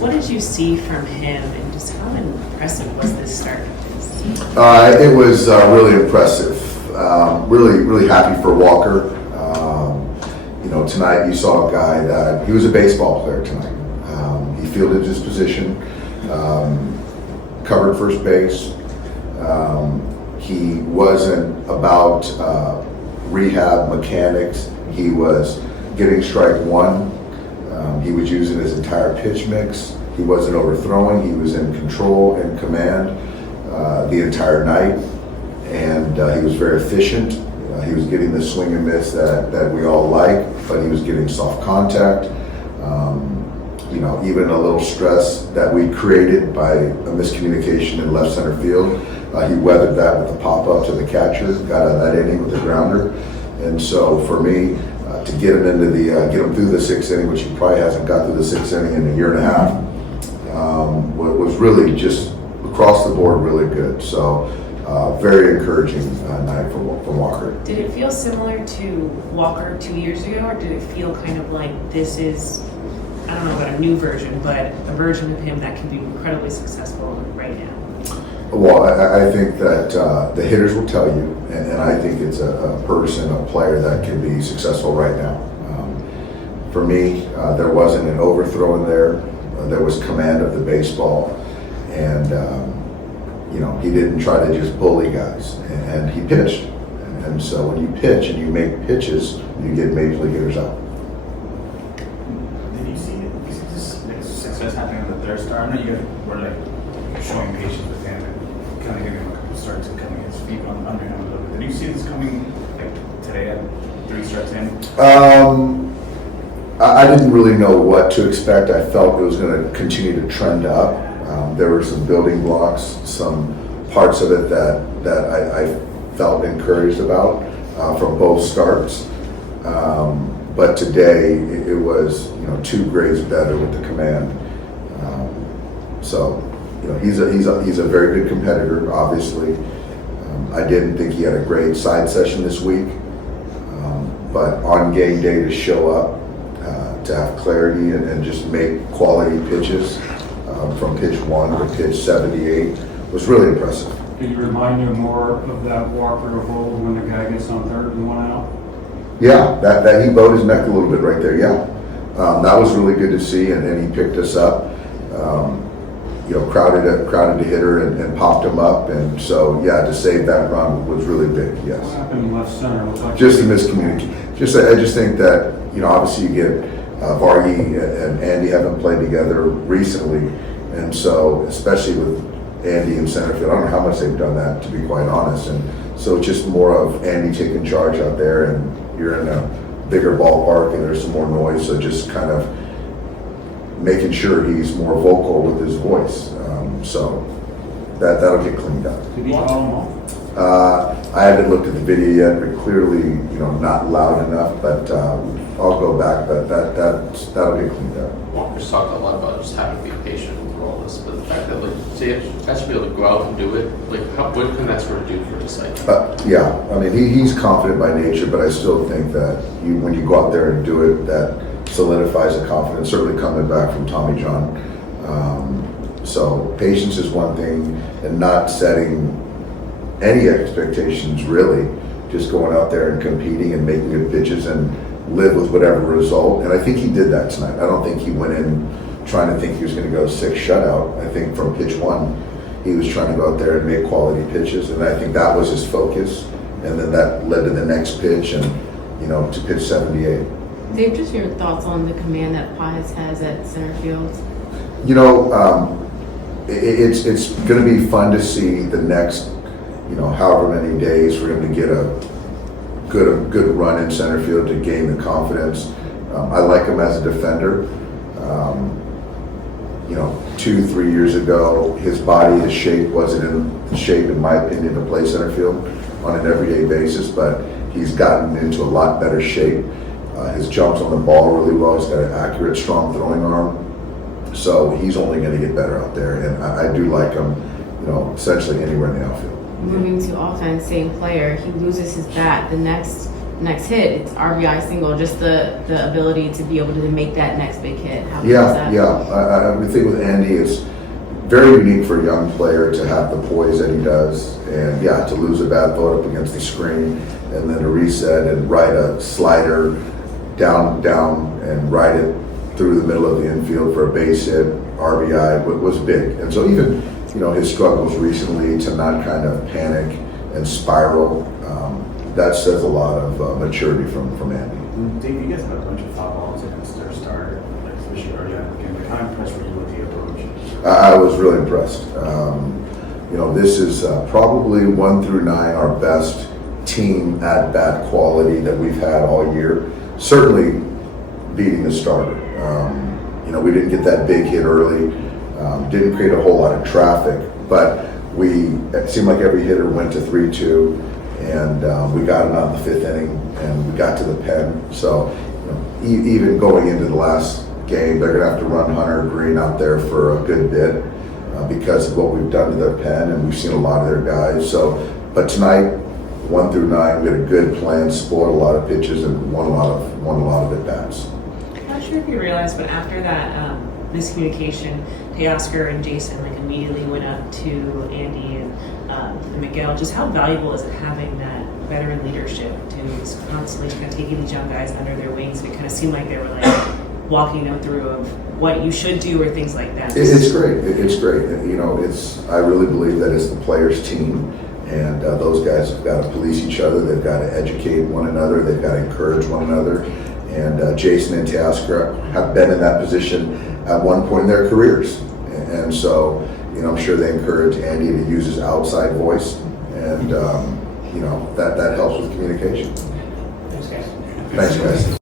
What did you see from him, and just how impressive was this start of his? It was really impressive. Really happy for Walker. Tonight you saw a guy that he was a baseball player tonight. He fielded his position, covered first base. He wasn't about rehab mechanics. He was getting strike one. He was using his entire pitch mix. He wasn't overthrowing. He was in control and command the entire night, and he was very efficient. He was getting the swing and miss that we all like, but he was getting soft contact. Even a little stress that we created by a miscommunication in left center field. He weathered that with a pop-up to the catcher, got out of that inning with a grounder. And so for me, to get him into get him through the sixth inning, which he probably hasn't got through the sixth inning in a year and a half, was really just across the board really good. So very encouraging night for Walker. Did it feel similar to Walker 2 years ago, or did it feel kind of like this is, I don't know about a new version, but a version of him that can be incredibly successful right now? Well, I think that the hitters will tell you, and I think it's a person, a player that can be successful right now. For me, there wasn't an overthrow in there. There was command of the baseball, and he didn't try to just bully guys, and he pitched. And so when you pitch and you make pitches, you get major league hitters out. Did you see this success happening on the third start? I know you guys were showing patience with him and kind of giving him a couple starts and coming his feet under him a little bit. Did you see this coming today at 3 starts in? I didn't really know what to expect. I felt it was going to continue to trend up. There were some building blocks, some parts of it that I felt encouraged about from both starts. But today it was 2 grades better with the command. He's a very good competitor. Obviously, I didn't think he had a great side session this week, but on game day to show up, to have clarity and just make quality pitches from pitch 1 to pitch 78 was really impressive. Did you remind you more of that Walker of old when the guy gets on third and 1 out? Yeah, that he bowed his neck a little bit right there. Yeah, that was really good to see, and then he picked us up. Crowded the hitter and popped him up, and so to save that run was really big. Yes. What happened left center? Like just a miscommunication. I just think that obviously you get Vargy and Andy haven't played together recently, and so especially with Andy in center field, I don't know how much they've done that, to be quite honest. And so it's just more of Andy taking charge out there, and you're in a bigger ballpark and there's some more noise, so just kind of making sure he's more vocal with his voice. So that'll get cleaned up. Did he call him off? I haven't looked at the video yet, but clearly, not loud enough. But I'll go back. But that'll get cleaned up. Walker's talked a lot about just having to be patient through all this, but the fact that guys should be able to go out and do it. What can that sort of do for his psyche? I mean, he's confident by nature, but I still think that when you go out there and do it, that solidifies the confidence. Certainly coming back from Tommy John. So patience is one thing, and not setting any expectations really. Just going out there and competing and making good pitches and live with whatever result. And I think he did that tonight. I don't think he went in trying to think he was going to go 6 shutout. I think from pitch 1, he was trying to go out there and make quality pitches, and I think that was his focus. And then that led to the next pitch, and to pitch 78. Dave, just your thoughts on the command that Paz has at center field? It's going to be fun to see the next, however many days for him to get a good run in center field to gain the confidence. I like him as a defender. 2-3 years ago, his body, his shape wasn't in shape, in my opinion, to play center field on an everyday basis, but he's gotten into a lot better shape. His jumps on the ball really well. He's got an accurate, strong throwing arm. So he's only going to get better out there. And I do like him, essentially anywhere in the outfield. Moving to offense, same player. He loses his bat. The next next hit. It's RBI single, just the ability to be able to make that next big hit. How big is Yeah, that? yeah. I would think with Andy, it's very unique for a young player to have the poise that he does, and yeah, to lose a bat, throw it up against the screen, and then to reset and ride a slider down, and ride it through the middle of the infield for a base hit, RBI was big. And so even, his struggles recently to not kind of panic and spiral, that says a lot of maturity from Andy. Dave, you guys had a bunch of foul balls against their starter, like especially early on in the game. Like, how impressed were you with the approach? I was really impressed. This is probably 1 through 9 our best team at bat quality that we've had all year. Certainly beating the starter. We didn't get that big hit early, didn't create a whole lot of traffic, but it seemed like every hitter went to 3-2, and we got him out in the 5th inning, and we got to the pen. So, even going into the last game, they're going to have to run Hunter Green out there for a good bit because of what we've done to their pen, and we've seen a lot of their guys. So, but tonight, 1 through 9, we had a good plan, spoiled a lot of pitches, and won a lot of at bats. I'm not sure if you realize, but after that miscommunication, Teoscar and Jason immediately went up to Andy and Miguel. Just how valuable is it having that veteran leadership to constantly kind of taking these young guys under their wings? And it kind of seemed like they were walking them through of what you should do or things like that. It's great. It's great. I really believe that it's the players' team, and those guys have got to police each other. They've got to educate one another. They've got to encourage one another. And Jason and Teoscar have been in that position at one point in their careers. And so, I'm sure they encourage Andy to use his outside voice, and that helps with communication. Thanks, guys. Thanks, guys.